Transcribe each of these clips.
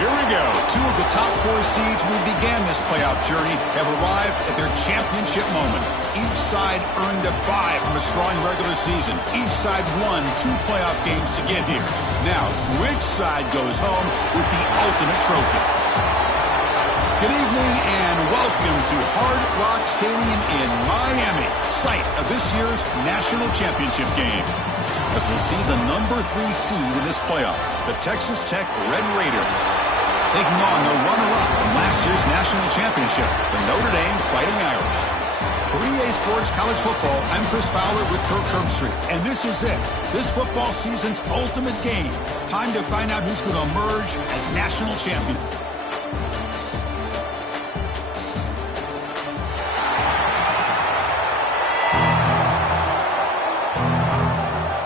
Here we go. Two of the top four seeds who began this playoff journey have arrived at their championship moment. Each side earned a bye from a strong regular season. Each side won 2 playoff games to get here. Now, which side goes home with the ultimate trophy? Good evening and welcome to Hard Rock Stadium in Miami, site of this year's national championship game. As we see the number 3 seed in this playoff, the Texas Tech Red Raiders, taking on the runner-up from last year's national championship, the Notre Dame Fighting Irish. For EA Sports College Football, I'm Chris Fowler with Kirk Herbstreit, and this is it. This football season's ultimate game. Time to find out who's going to emerge as national champion.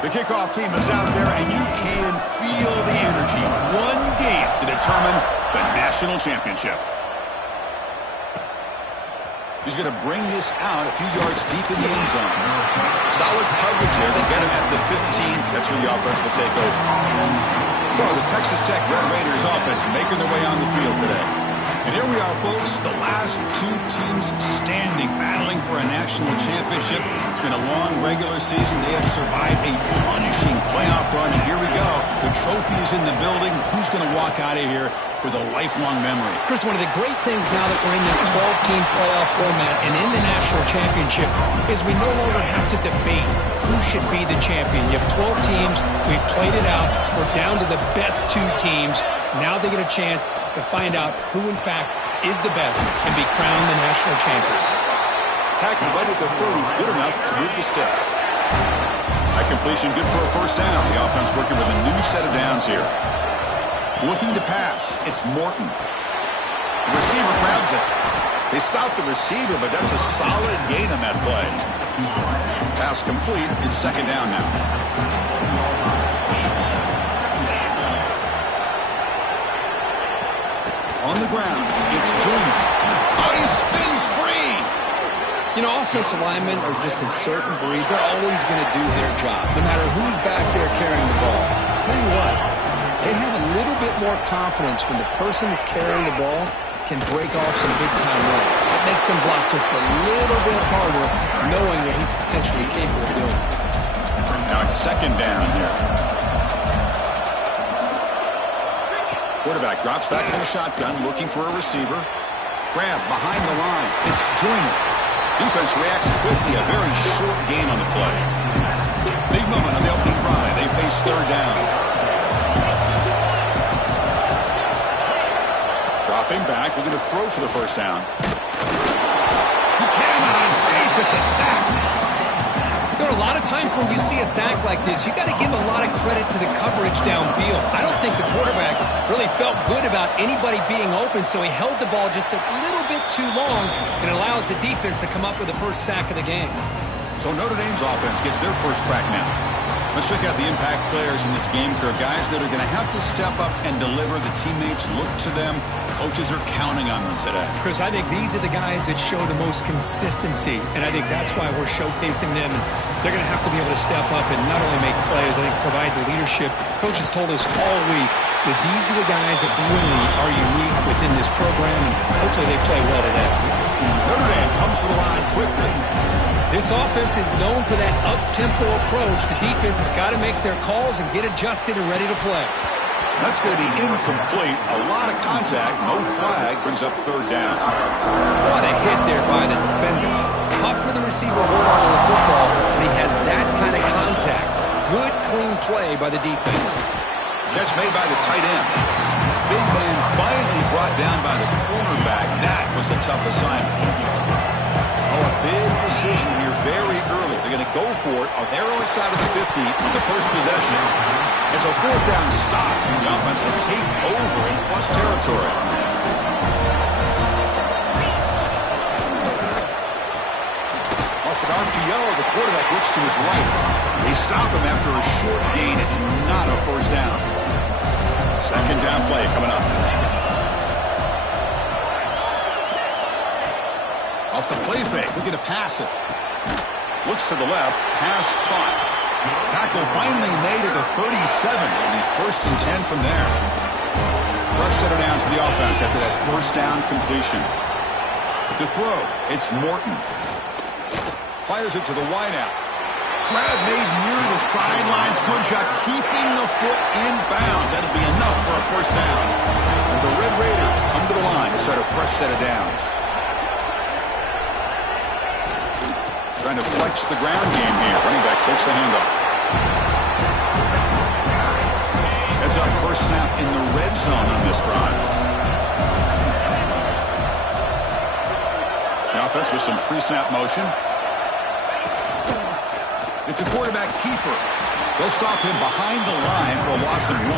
The kickoff team is out there, and you can feel the energy. One game to determine the national championship. He's going to bring this out a few yards deep in the end zone. Solid coverage there. They get him at the 15. That's where the offense will take over. So the Texas Tech Red Raiders offense making their way on the field today. And here we are, folks, the last 2 teams standing, battling for a national championship. It's been a long regular season. They have survived a punishing playoff run, and here we go. The trophy is in the building. Who's going to walk out of here with a lifelong memory? Chris, one of the great things now that we're in this 12-team playoff format and in the national championship is we no longer have to debate who should be the champion. You have 12 teams. We've played it out. We're down to the best 2 teams. Now they get a chance to find out who, in fact, is the best and be crowned the national champion. Tackle right at the 30, good enough to move the sticks. That completion good for a first down. The offense working with a new set of downs here. Looking to pass, it's Morton. The receiver grabs it. They stop the receiver, but that's a solid gain on that play. Pass complete. It's second down now. On the ground, it's Joyner. Oh, he spins free! You know, offensive linemen are just a certain breed. They're always going to do their job, no matter who's back there carrying the ball. I'll tell you what, they have a little bit more confidence when the person that's carrying the ball can break off some big-time runs. It makes them block just a little bit harder, knowing what he's potentially capable of doing. Now it's second down here. Quarterback drops back from the shotgun, looking for a receiver. Grab behind the line. It's Joyner. Defense reacts quickly. A very short gain on the play. Big moment on the opening drive. They face third down. Dropping back, looking to throw for the first down. He cannot escape. It's a sack. There are a lot of times when you see a sack like this, you got to give a lot of credit to the coverage downfield. I don't think the quarterback really felt good about anybody being open, so he held the ball just a little bit too long and allows the defense to come up with the first sack of the game. So Notre Dame's offense gets their first crack now. Let's check out the impact players in this game, Kirk. Guys that are going to have to step up and deliver. The teammates look to them. Coaches are counting on them today. Chris, I think these are the guys that show the most consistency, and I think that's why we're showcasing them. And they're going to have to be able to step up and not only make plays, I think provide the leadership. Coaches told us all week that these are the guys that really are unique within this program, and hopefully they play well today. Notre Dame comes to the line quickly. This offense is known for that up-tempo approach. The defense has got to make their calls and get adjusted and ready to play. That's going to be incomplete. A lot of contact. No flag. Brings up third down. What a hit there by the defender. Tough for the receiver to hold on to the football, but he has that kind of contact. Good, clean play by the defense. Catch made by the tight end. Big man finally brought down by the cornerback. That was a tough assignment. Oh, a big decision here very early. They're going to go for it on their own side of the 50 on the first possession. It's a fourth down stop. The offense will take over in plus territory. Off an RPO, the quarterback looks to his right. They stop him after a short gain. It's not a first down. Second down play coming up. Off the play fake, looking to pass it. Looks to the left, pass caught. Tackle finally made at the 37. And first and 10 from there. Rush set better downs for the offense after that first down completion. To throw, it's Morton. Fires it to the wideout. Grab made near the sidelines. Good job keeping the foot in bounds. That'll be enough for a first down. And the Red Raiders come to the line to start a fresh set of downs. Trying to flex the ground game here. Running back takes the handoff. Heads up, first snap in the red zone on this drive. The offense with some pre-snap motion. It's a quarterback keeper. They'll stop him behind the line for a loss of 1.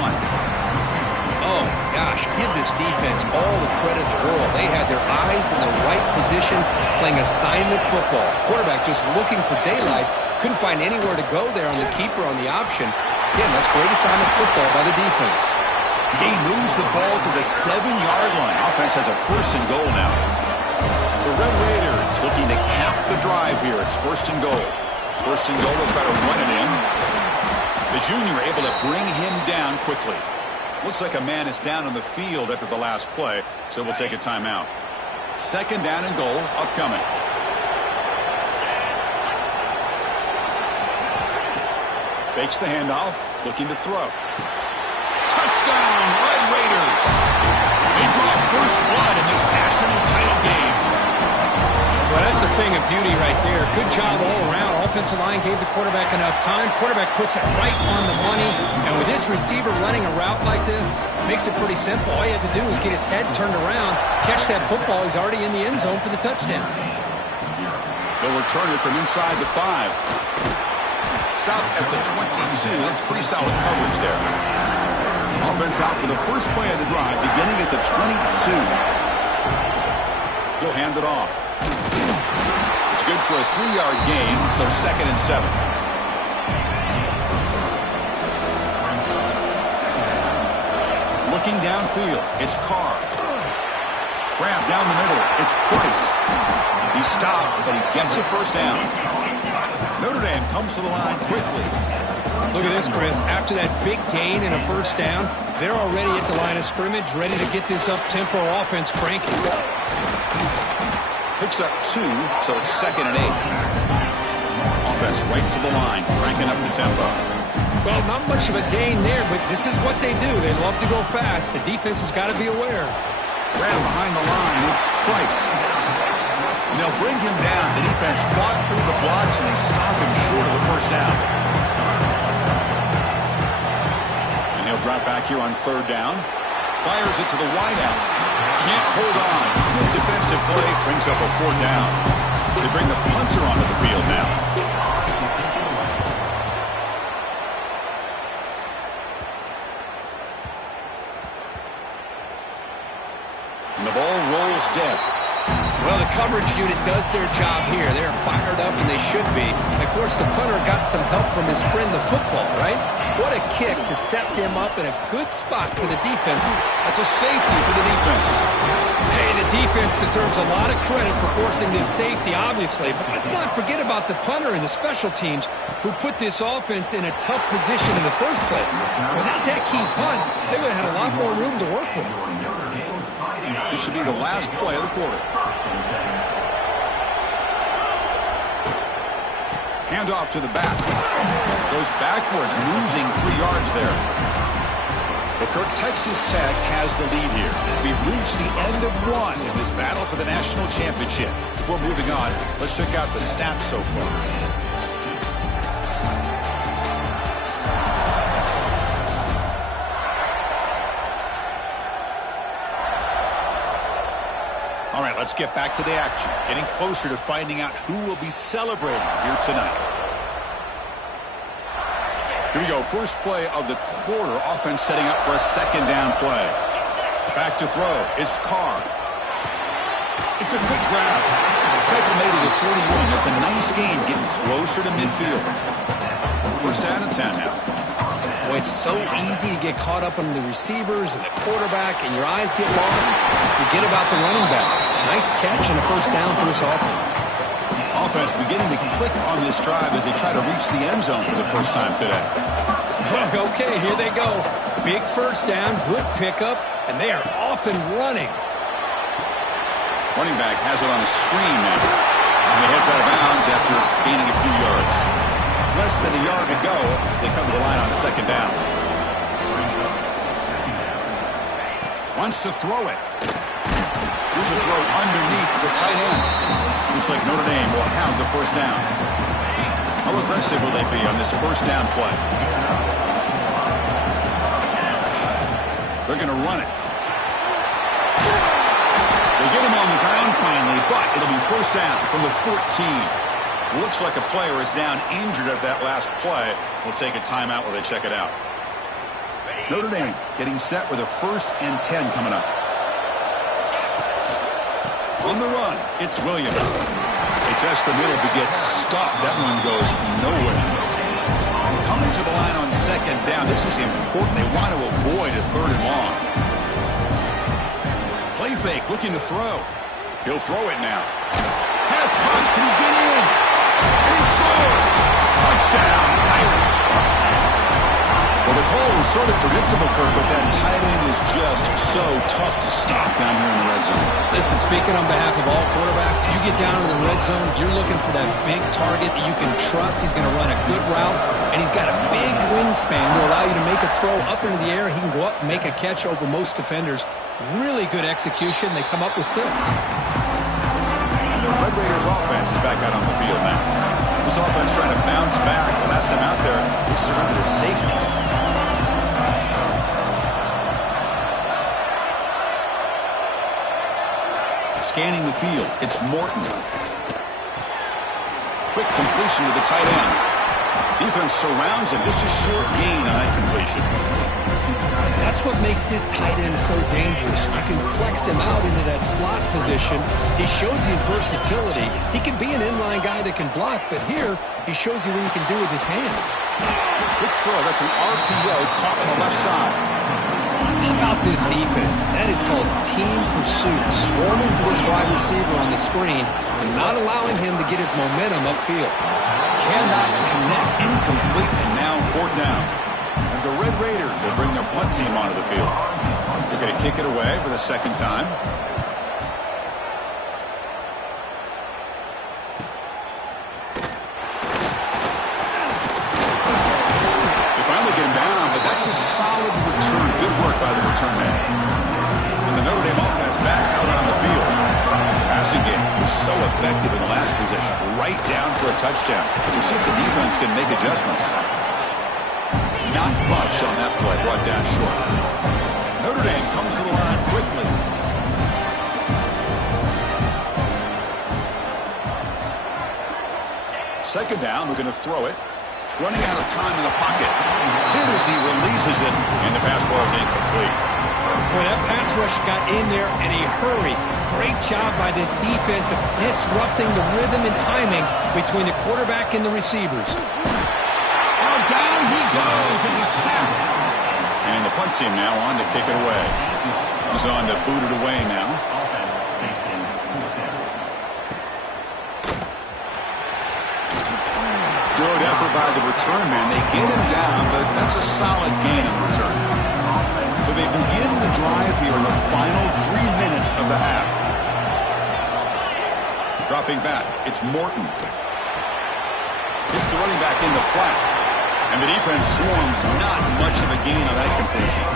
Oh, gosh, give this defense all the credit in the world. They had their eyes in the right position, playing assignment football. Quarterback just looking for daylight. Couldn't find anywhere to go there on the keeper on the option. Again, that's great assignment football by the defense. He moves the ball to the 7-yard line. Offense has a first and goal now. The Red Raiders looking to cap the drive here. It's first and goal. First and goal, they'll try to run it in. The junior able to bring him down quickly. Looks like a man is down on the field after the last play, so we'll take a timeout. Second down and goal upcoming. Fakes the handoff, looking to throw. Touchdown, Red Raiders! They draw first blood in this national title game. Well, that's a thing of beauty right there. Good job all around. Offensive line gave the quarterback enough time. Quarterback puts it right on the money. And with this receiver running a route like this, makes it pretty simple. All he had to do was get his head turned around, catch that football. He's already in the end zone for the touchdown. They'll return it from inside the 5. Stop at the 22. That's pretty solid coverage there. Offense out for the first play of the drive, beginning at the 22. He'll hand it off. It's good for a 3-yard gain, so second and 7. Looking downfield, it's Carr. Grab down the middle, it's Price. He stopped, but he gets a first down. Notre Dame comes to the line quickly. Look at this, Chris. After that big gain and a first down, they're already at the line of scrimmage, ready to get this up-tempo offense cranking. Picks up 2, so it's second and 8. Offense right to the line, cranking up the tempo. Well, not much of a gain there, but this is what they do. They love to go fast. The defense has got to be aware. Grab behind the line, it's Price. And they'll bring him down. The defense fought through the blocks, and they stop him short of the first down. And he'll drop back here on third down. Fires it to the wideout. Can't hold on. Good defensive play. Brings up a 4th down. They bring the punter onto the field now. And the ball rolls dead. Well, the coverage unit does their job here. They're fired up, and they should be. Of course, the punter got some help from his friend, the football, right? What a kick to set them up in a good spot for the defense. That's a safety for the defense. Hey, the defense deserves a lot of credit for forcing this safety, obviously. But let's not forget about the punter and the special teams who put this offense in a tough position in the first place. Without that key punt, they would have had a lot more room to work with. This should be the last play of the quarter. Hand off to the back. Goes backwards, losing 3 yards there. But Kirk, Texas Tech has the lead here. We've reached the end of 1 in this battle for the national championship. Before moving on, let's check out the stats so far. All right, let's get back to the action. Getting closer to finding out who will be celebrating here tonight. Here we go. First play of the quarter. Offense setting up for a second down play. Back to throw. It's Carr. It's a quick grab. Tackle made it at 41. That's a nice gain, getting closer to midfield. First down and 10 now. Boy, it's so easy to get caught up on the receivers and the quarterback, and your eyes get lost. You forget about the running back. Nice catch and a first down for this offense. Offense beginning to click on this drive as they try to reach the end zone for the first time today. Okay, here they go. Big first down, good pickup, and they are off and running. Running back has it on a screen now. And he heads out of bounds after gaining a few yards. Less than a yard to go as they come to the line on second down. Wants to throw it. Here's a throw underneath the tight end. Looks like Notre Dame will have the first down. How aggressive will they be on this first down play? They're going to run it. They get him on the ground finally, but it'll be first down from the 14. Looks like a player is down injured at that last play. We'll take a timeout while they check it out. Notre Dame getting set with a 1st and 10 coming up. On the run, it's Williams. They test the middle but get stuffed. That one goes nowhere. Coming to the line on second down. This is important. They want to avoid a 3rd and long. Play fake, looking to throw. He'll throw it now. Pass punt, can he get in? And he scores! Touchdown, Irish. Well, the call was sort of predictable, Kirk, but that tight end is just so tough to stop down here in the red zone. Listen, speaking on behalf of all quarterbacks, you get down in the red zone, you're looking for that big target that you can trust. He's going to run a good route, and he's got a big wingspan to allow you to make a throw up into the air. He can go up and make a catch over most defenders. Really good execution. They come up with 6. And the Red Raiders offense is back out on the field now. This offense trying to bounce back. The last time out there, they surrendered a safety. Scanning the field, it's Morton. Quick completion to the tight end. Defense surrounds him. Just a short gain on that completion. That's what makes this tight end so dangerous. You can flex him out into that slot position. He shows you his versatility. He can be an inline guy that can block, but here he shows you what he can do with his hands. Good throw. That's an RPO caught on the left side. How about this defense? That is called team pursuit. Swarming to this wide receiver on the screen and not allowing him to get his momentum upfield. Cannot connect. Incomplete, and now 4th down. And the Red Raiders will bring their punt team onto the field. They're going to kick it away for the 2nd time. They finally get him down, but that's a solid return. Good work by the return man. And the Notre Dame offense back out on the field. The passing game was so effective in the last position. Right down for a touchdown. We'll see if the defense can make adjustments. Not much on that play, brought down short. Notre Dame comes to the line quickly. Second down, we're going to throw it. Running out of time in the pocket. Hit as he releases it, and the pass ball is incomplete. Boy, that pass rush got in there in a hurry. Great job by this defense of disrupting the rhythm and timing between the quarterback and the receivers. Down he goes. It's a sack. And the punt team now on to kick it away. He's on to boot it away now. Good effort by the return man. They get him down, but that's a solid gain on return. So they begin the drive here in the final 3 minutes of the half. Dropping back, it's Morton. Hits the running back in the flat. And the defense swarms. Not much of a gain on that completion.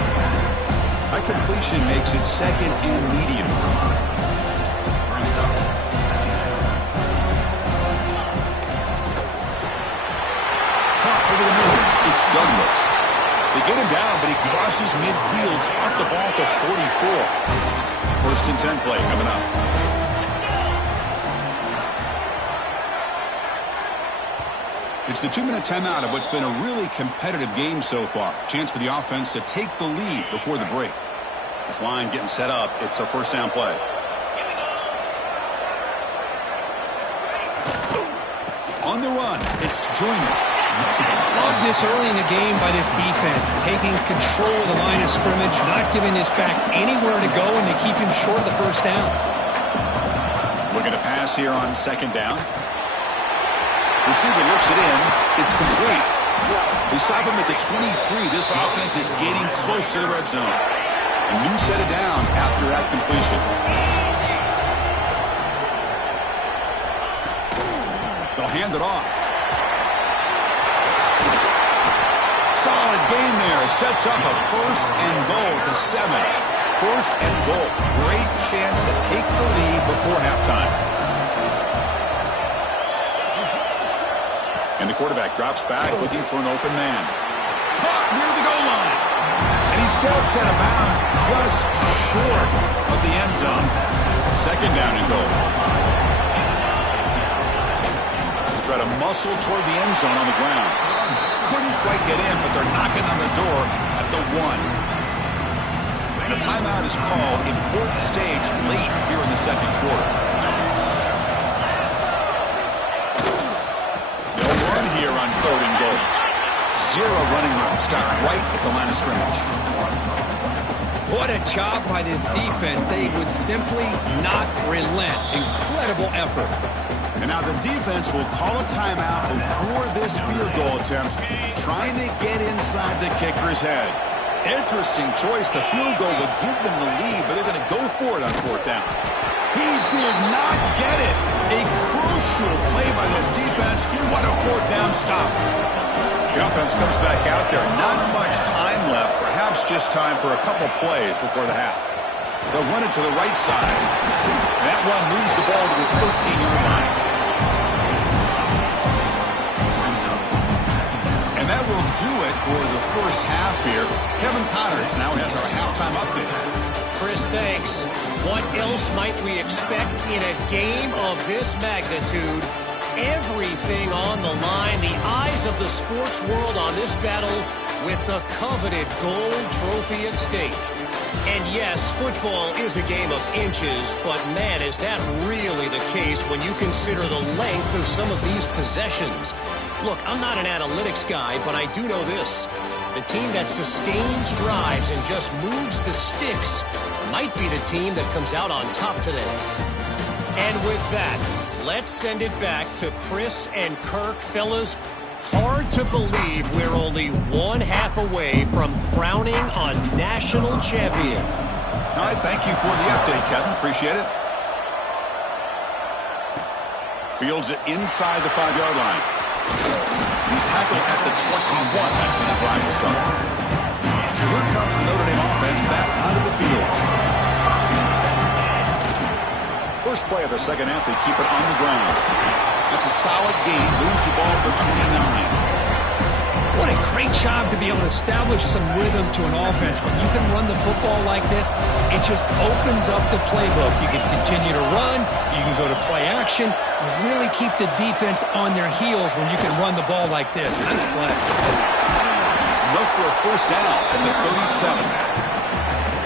That completion makes it 2nd and medium. Caught over the middle. It's Douglas. They get him down, but he crosses midfield. Spot the ball to 44. 1st and 10 play coming up. It's the 2-minute timeout of what's been a really competitive game so far. Chance for the offense to take the lead before the break. This line getting set up. It's a 1st down play. On the run, it's Joyner. Love this early in the game by this defense. Taking control of the line of scrimmage, not giving this back anywhere to go, and they keep him short of the 1st down. Looking to pass here on 2nd down. Receiver looks it in. It's complete. We saw them at the 23. This offense is getting close to the red zone. A new set of downs after that completion. They'll hand it off. Solid gain there. Sets up a first and goal at the 7. First and goal. Great chance to take the lead before halftime. And the quarterback drops back looking for an open man. Caught near the goal line. And he steps out of bounds just short of the end zone. Second down and goal. They try to muscle toward the end zone on the ground. Couldn't quite get in, but they're knocking on the door at the 1. And a timeout is called. Important stage late here in the second quarter. They'll run here on third and goal. Zero running room. Stop right at the line of scrimmage. What a job by this defense. They would simply not relent. Incredible effort. And now the defense will call a timeout before this field goal attempt, trying to get inside the kicker's head. Interesting choice. The field goal will give them the lead, but they're going to go for it on fourth down. He did not get it. A crucial play by this defense. What a fourth down stop. The offense comes back out there. Not much time left. Perhaps just time for a couple plays before the half. They'll run it to the right side. That one moves the ball to the 13-yard line. And that will do it for the first half here. Kevin Connors now has our halftime update. Chris, thanks. What else might we expect in a game of this magnitude? Everything on the line. The eyes of the sports world on this battle with the coveted gold trophy at stake. And yes, football is a game of inches, but man, is that really the case when you consider the length of some of these possessions. Look, I'm not an analytics guy, but I do know this. The team that sustains drives and just moves the sticks might be the team that comes out on top today. And with that, let's send it back to Chris and Kirk. Fellas, hard to believe we're only one half away from crowning a national champion. All right, thank you for the update, Kevin. Appreciate it. Fields it inside the 5-yard line. He's tackled at the 21. That's when the drive will start. So here comes the Notre Dame offense back onto the field. First play of the second half, they keep it on the ground. That's a solid gain. Moves the ball to the 29. What a great job to be able to establish some rhythm to an offense. When you can run the football like this, it just opens up the playbook. You can continue to run. You can go to play action. You really keep the defense on their heels when you can run the ball like this. Nice play. Look for a first down at the 37.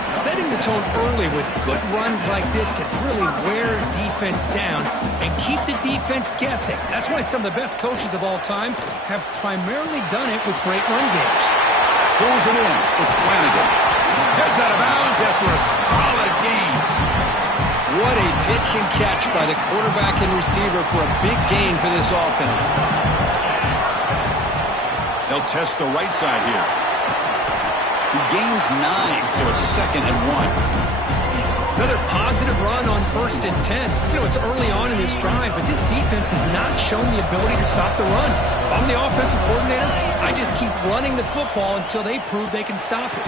Setting the tone early with good runs like this can really wear defense down and keep the defense guessing. That's why some of the best coaches of all time have primarily done it with great run games. Pulls it in. It's Flanagan. Heads out of bounds after a solid gain. What a pitch and catch by the quarterback and receiver for a big gain for this offense. They'll test the right side here. He gains 9, so it's 2nd and 1. Another positive run on 1st and 10. You know, it's early on in this drive, but this defense has not shown the ability to stop the run. If I'm the offensive coordinator, I just keep running the football until they prove they can stop it.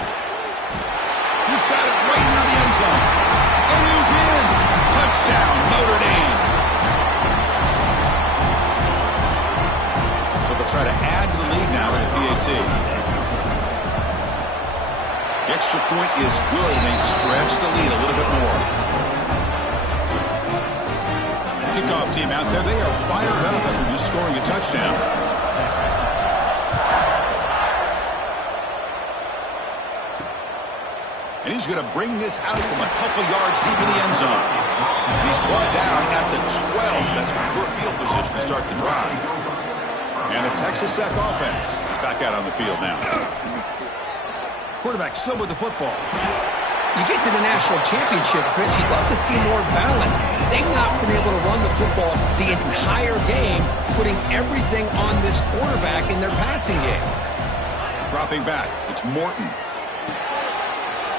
He's got it right near the end zone. And he's in. Touchdown, Notre Dame. So they'll try to add to the lead now with the PAT. The extra point is good, and they stretch the lead a little bit more. Kickoff team out there, they are fired up after just scoring a touchdown. And he's going to bring this out from a couple yards deep in the end zone. He's brought down at the 12. That's poor field position to start the drive. And the Texas Tech offense is back out on the field now. Quarterback still with the football. You get to the national championship, Chris, you'd love to see more balance. They've not been able to run the football the entire game, putting everything on this quarterback in their passing game. Dropping back, it's Morton.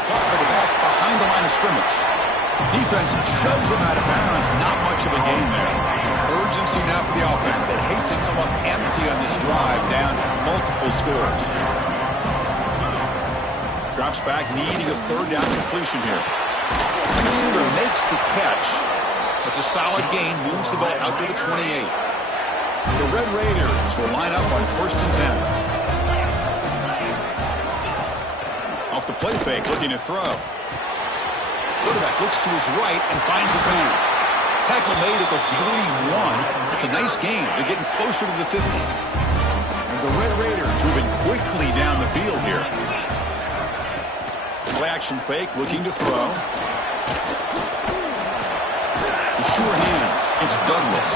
Caught by the back behind the line of scrimmage. Defense shoves him out of bounds. Not much of a gain there. Urgency now for the offense. They'd hate to come up empty on this drive, down multiple scores. Drops back, needing a third down completion here. The receiver makes the catch. It's a solid gain, moves the ball out to the 28. The Red Raiders will line up on 1st and 10. Off the play fake, looking to throw. Quarterback looks to his right and finds his man. Tackle made at the 41. It's a nice gain. They're getting closer to the 50. And the Red Raiders moving quickly down the field here. Play action fake, looking to throw. The sure hands. It's Douglas.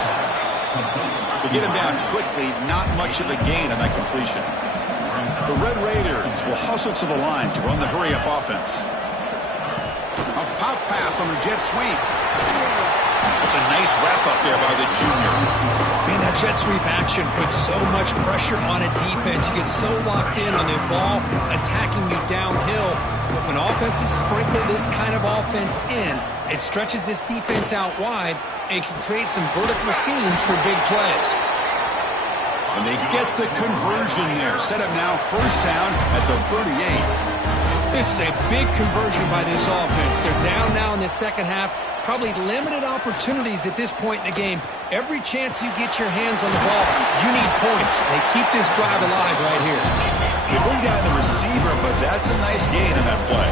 They get him down quickly. Not much of a gain on that completion. The Red Raiders will hustle to the line to run the hurry-up offense. A pop pass on the jet sweep. It's a nice wrap-up there by the junior. Man, that jet sweep action puts so much pressure on a defense. You get so locked in on the ball attacking you downhill. But when offenses sprinkle this kind of offense in, it stretches this defense out wide and can create some vertical seams for big plays. And they get the conversion there. Set up now 1st down at the 38. This is a big conversion by this offense. They're down now in the second half. Probably limited opportunities at this point in the game. Every chance you get your hands on the ball, you need points. They keep this drive alive right here. They bring down the receiver, but that's a nice gain in that play.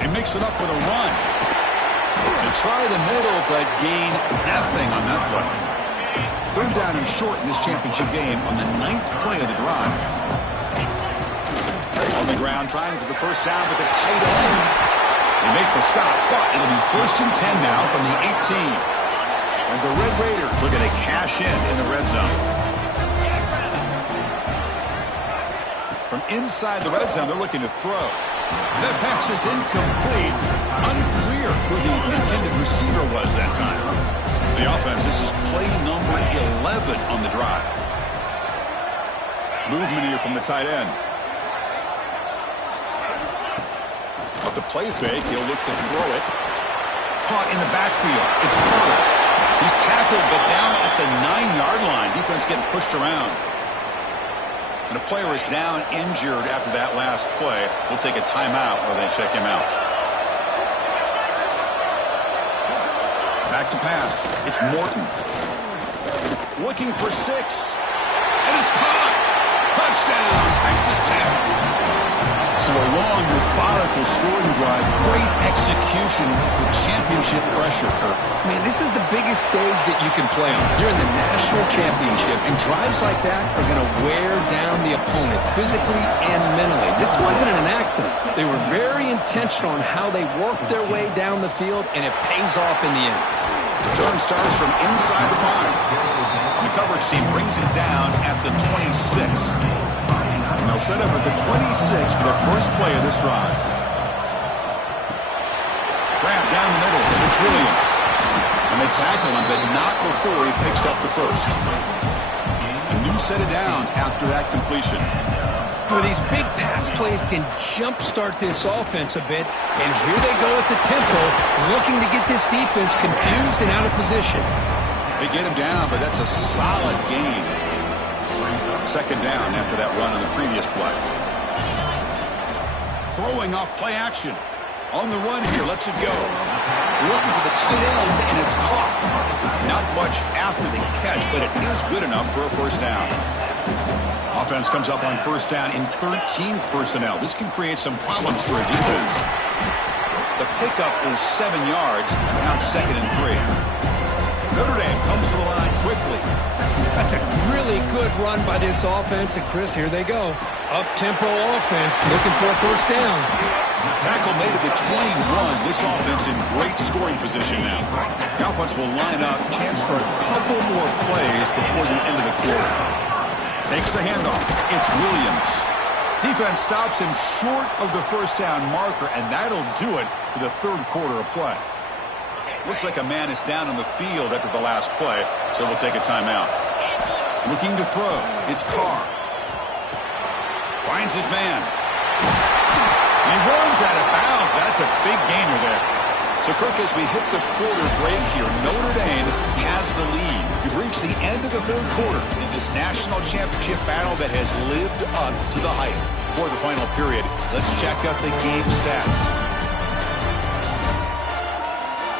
They mix it up with a run. They try the middle, but gain nothing on that play. 3rd down and short in this championship game on the 9th play of the drive. On the ground, trying for the 1st down with the tight end. They make the stop, but it'll be 1st and 10 now from the 18. And the Red Raiders looking to cash in the red zone. From inside the red zone, they're looking to throw. That pass is incomplete. Unclear who the intended receiver was that time. The offense, this is play number 11 on the drive. Movement here from the tight end. Off the play fake, he'll look to throw it. Caught in the backfield. It's Pollard. He's tackled, but down at the 9-yard line. Defense getting pushed around. And a player is down injured after that last play. We'll take a timeout while they check him out. Back to pass. It's Morton. Looking for 6. And it's caught. Touchdown, Texas Tech. So a long, methodical scoring drive. Great execution with championship pressure, Kirk. Man, this is the biggest stage that you can play on. You're in the national championship, and drives like that are going to wear down the opponent physically and mentally. This wasn't an accident. They were very intentional on how they worked their way down the field, and it pays off in the end. Return starts from inside the 5. The coverage team brings it down at the 26. And they'll set up at the 26 for their first play of this drive. Grab down the middle. It's Williams. And they tackle him, but not before he picks up the first. A new set of downs after that completion. Well, these big pass plays can jumpstart this offense a bit, and here they go at the tempo, looking to get this defense confused and out of position. They get him down, but that's a solid gain. 2nd down after that run on the previous play. Throwing off play action. On the run here, lets it go. Looking for the tight end, and it's caught. Not much after the catch, but it is good enough for a 1st down. Offense comes up on 1st down in 13 personnel. This can create some problems for a defense. The pickup is 7 yards. Now it's 2nd and 3. Notre Dame comes to the line quickly. That's a really good run by this offense. And, Chris, here they go. Up-tempo offense looking for a 1st down. Tackle made at the 21. This offense in great scoring position now. The offense will line up. Chance for a couple more plays before the end of the quarter. Takes the handoff. It's Williams. Defense stops him short of the first down marker, and that'll do it for the third quarter of play. Looks like a man is down on the field after the last play, so we'll take a timeout. Looking to throw. It's Carr. Finds his man. He runs out of bounds. That's a big gainer there. So, Kirk, as we hit the quarter break here, Notre Dame has the lead. We've reached the end of the third quarter in this national championship battle that has lived up to the hype. For the final period, let's check out the game stats.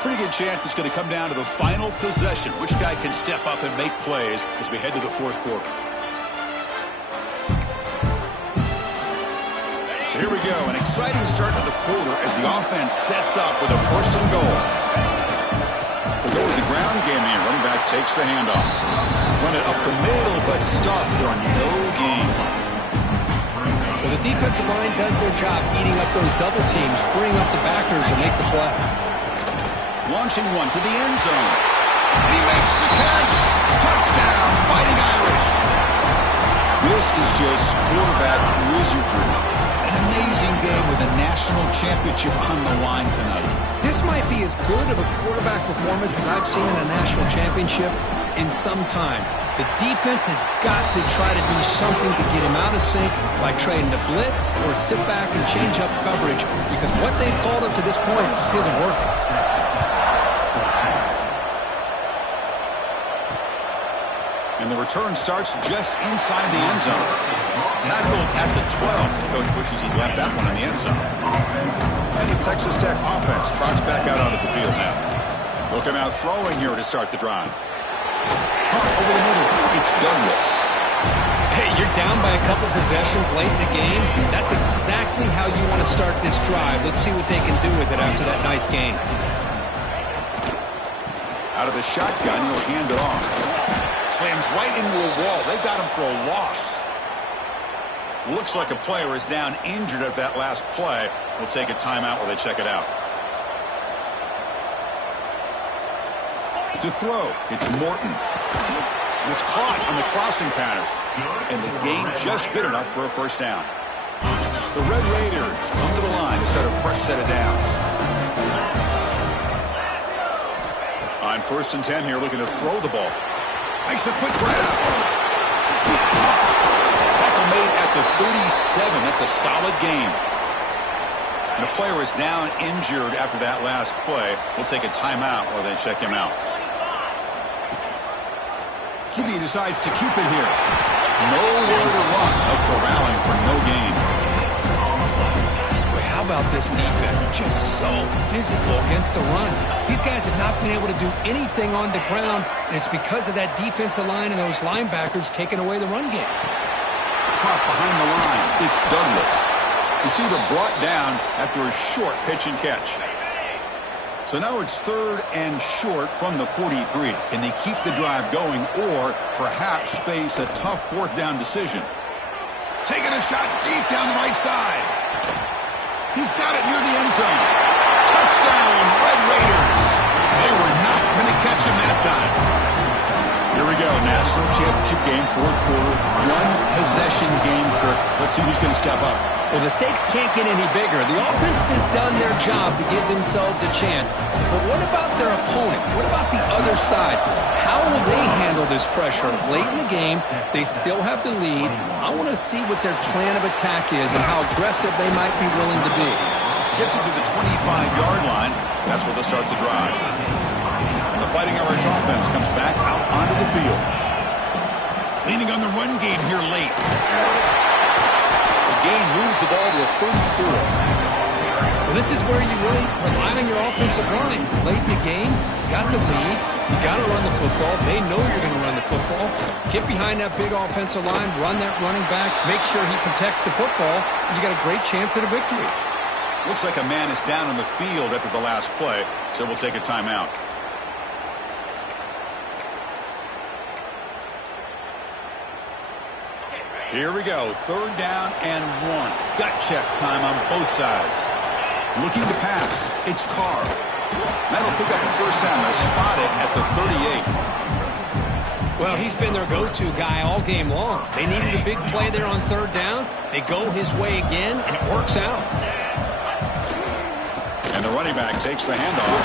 Pretty good chance it's going to come down to the final possession. Which guy can step up and make plays as we head to the fourth quarter. So here we go, an exciting start to the quarter as the offense sets up with a first and goal. We'll go with the ground game here. Running back takes the handoff. Run it up the middle, but stuffed for no gain. Well, the defensive line does their job eating up those double teams, freeing up the backers to make the play. Launching one to the end zone. He makes the catch. Touchdown, Fighting Irish. This is just quarterback wizardry. An amazing game with a national championship on the line tonight. This might be as good of a quarterback performance as I've seen in a national championship in some time. The defense has got to try to do something to get him out of sync by trading the blitz or sit back and change up coverage, because what they've called up to this point just isn't working. And the return starts just inside the end zone. Tackled at the 12. The coach wishes he left that one in the end zone. And the Texas Tech offense trots back out onto the field now. They'll come out throwing here to start the drive. Over the middle. It's Douglas. Hey, you're down by a couple possessions late in the game. That's exactly how you want to start this drive. Let's see what they can do with it after that nice game. Out of the shotgun, he'll hand it off. Slams right into a wall. They got him for a loss. Looks like a player is down injured at that last play. We'll take a timeout while they check it out. To throw, it's Morton. And it's caught on the crossing pattern. And the gain just good enough for a first down. The Red Raiders come to the line to set a fresh set of downs. On 1st and 10 here, looking to throw the ball. Makes a quick grab. Tackle made at the 37. That's a solid gain. And the player is down injured after that last play. We'll take a timeout while they check him out. QB decides to keep it here. Nowhere to run. A corralling for no gain. How about this defense? Just so physical against the run. These guys have not been able to do anything on the ground, and it's because of that defensive line and those linebackers taking away the run game. Caught behind the line. It's Douglas. Receiver brought down after a short pitch and catch. So now it's 3rd and short from the 43. Can they keep the drive going or perhaps face a tough 4th down decision? Taking a shot deep down the right side. He's got it near the end zone. Touchdown, Red Raiders. They were not going to catch him that time. Here we go, national championship game, 4th quarter, 1-possession game, Kirk. Let's see who's going to step up. Well, the stakes can't get any bigger. The offense has done their job to give themselves a chance. But what about their opponent? What about the other side? How will they handle this pressure? Late in the game, they still have the lead. I want to see what their plan of attack is and how aggressive they might be willing to be. Gets it to the 25-yard line. That's where they'll start the drive. And the Fighting Irish offense comes back out onto the field. Leaning on the run game here late. The game moves the ball to the 34. Well, this is where you really rely on your offensive line. Late in the game, you got the lead. You got to run the football. They know you're going to run the football. Get behind that big offensive line, run that running back, make sure he protects the football, and you got a great chance at a victory. Looks like a man is down on the field after the last play, so we'll take a timeout. Here we go, 3rd down and 1. Gut check time on both sides. Looking to pass. It's Carr. That'll pick up a first down. They'll spot it at the 38. Well, he's been their go-to guy all game long. They needed a big play there on third down. They go his way again, and it works out. And the running back takes the handoff.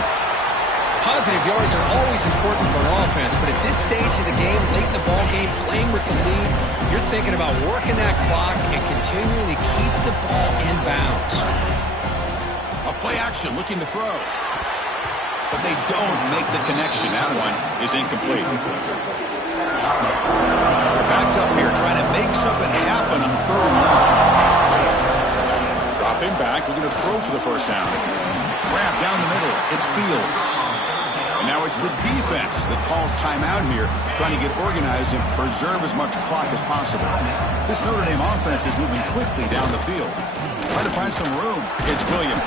Positive yards are always important for an offense, but at this stage of the game, late in the ball game, playing with the lead, you're thinking about working that clock and continually keep the ball in bounds. A play action looking to throw. But they don't make the connection. That one is incomplete. They're backed up here trying to make something happen on 3rd and 1. Dropping back, looking to throw for the first down. Grab down the middle. It's Fields. And now it's the defense that calls timeout here, trying to get organized and preserve as much clock as possible. This Notre Dame offense is moving quickly down the field. Trying to find some room. It's Williams.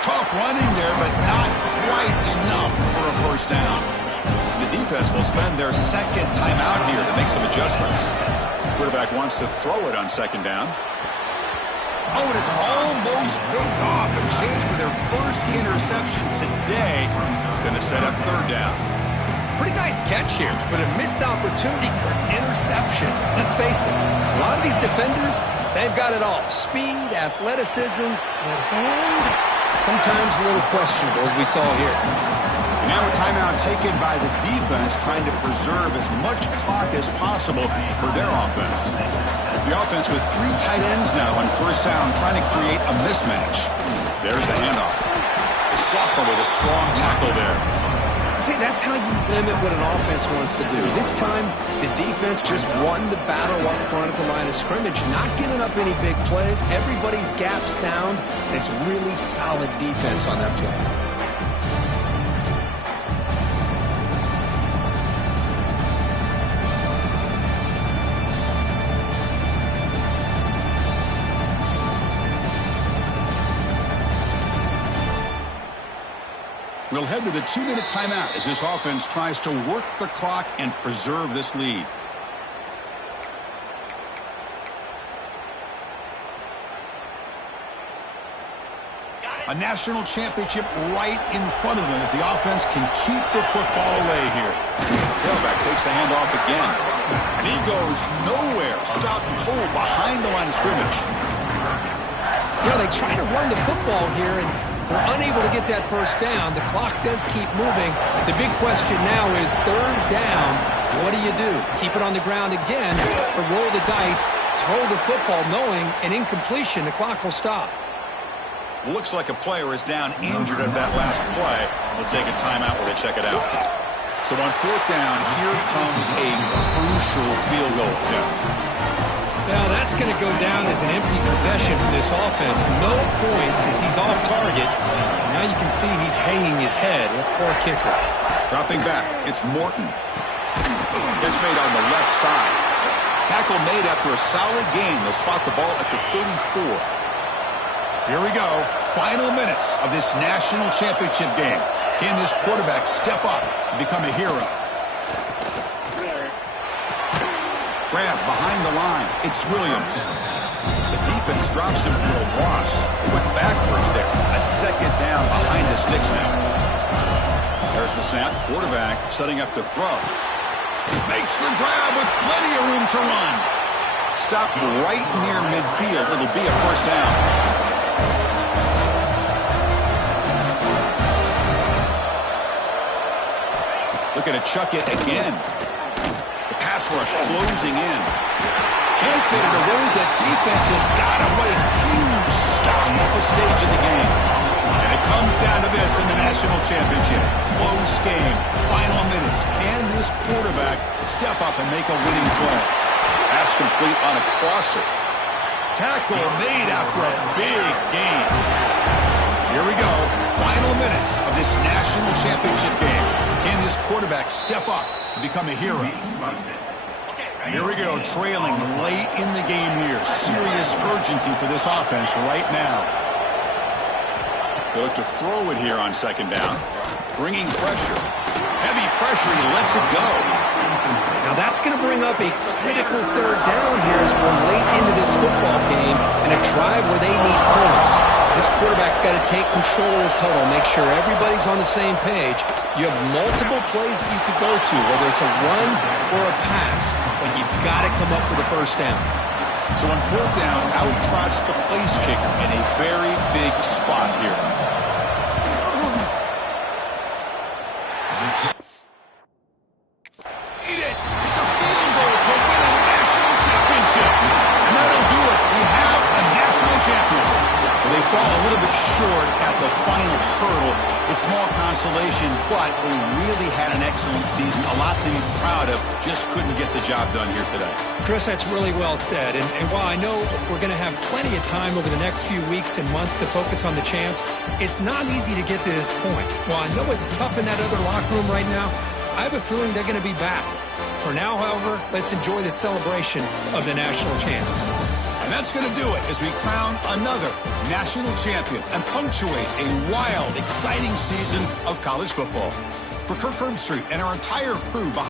Tough running there, but not quite enough for a first down. The defense will spend their second timeout here to make some adjustments. Quarterback wants to throw it on 2nd down. Oh, and it's almost picked off. A chance for their first interception today. Going to set up 3rd down. Pretty nice catch here, but a missed opportunity for an interception. Let's face it, a lot of these defenders, they've got it all. Speed, athleticism, but hands, sometimes a little questionable, as we saw here. And now a timeout taken by the defense, trying to preserve as much clock as possible for their offense. The offense with 3 tight ends now on first down, trying to create a mismatch. There's the handoff. The sophomore with a strong tackle there. See, that's how you limit what an offense wants to do. This time, the defense just won the battle up front at the line of scrimmage, not giving up any big plays. Everybody's gap sound, and it's really solid defense on that play. We'll head to the 2-minute timeout as this offense tries to work the clock and preserve this lead. A national championship right in front of them if the offense can keep the football away here. Tailback takes the handoff again. And he goes nowhere. Stopped cold behind the line of scrimmage. You know, they try to run the football here, and they're unable to get that first down. The clock does keep moving. The big question now is 3rd down. What do? Keep it on the ground again, or roll the dice, throw the football, knowing an incompletion, the clock will stop. Looks like a player is down injured at that last play. We'll take a timeout while they check it out. So on 4th down, here comes a crucial field goal attempt. Now that's going to go down as an empty possession for this offense. No points as he's off target. Now you can see he's hanging his head. A poor kicker. Dropping back, it's Morton. Catch made on the left side. Tackle made after a solid gain. They'll spot the ball at the 34. Here we go. Final minutes of this national championship game. Can this quarterback step up and become a hero? Grab behind the line. It's Williams. The defense drops him for a loss. He went backwards there. A 2nd down behind the sticks now. There's the snap. Quarterback setting up to throw. Makes the grab with plenty of room to run. Stopped right near midfield. It'll be a first down. Looking to chuck it again. Pass rush closing in. Can't get it away. The defense has got him. What a huge stop at the stage of the game. And it comes down to this in the national championship. Close game. Final minutes. Can this quarterback step up and make a winning play? Pass complete on a crosser. Tackle made after a big gain. Here we go. Final minutes of this national championship game. Can this quarterback step up and become a hero? Here we go, trailing late in the game here. Serious urgency for this offense right now. They look to throw it here on 2nd down. Bringing pressure. Heavy pressure, he lets it go. Now that's going to bring giving up a critical third down here as we're late into this football game and a drive where they need points. This quarterback's got to take control of this huddle, make sure everybody's on the same page. You have multiple plays that you could go to, whether it's a run or a pass, but you've got to come up with a first down. So on fourth down, out trots the place kicker in a very big spot here. Eat it! It's a field goal to win a national championship. And that'll do it. We have a national champion. Well, they fall a little bit short at the final hurdle. It's small consolation, but they really had an excellent season. A lot to be proud of. Just couldn't get the job done here today. Chris, that's really well said. And while I know we're going to have plenty of time over the next few weeks and months to focus on the champs, it's not easy to get to this point. While I know it's tough in that other locker room right now, I have a feeling they're going to be back. For now, however, let's enjoy the celebration of the national champs. And that's going to do it as we crown another national champion and punctuate a wild, exciting season of college football. For Kirk Herbstreit and our entire crew behind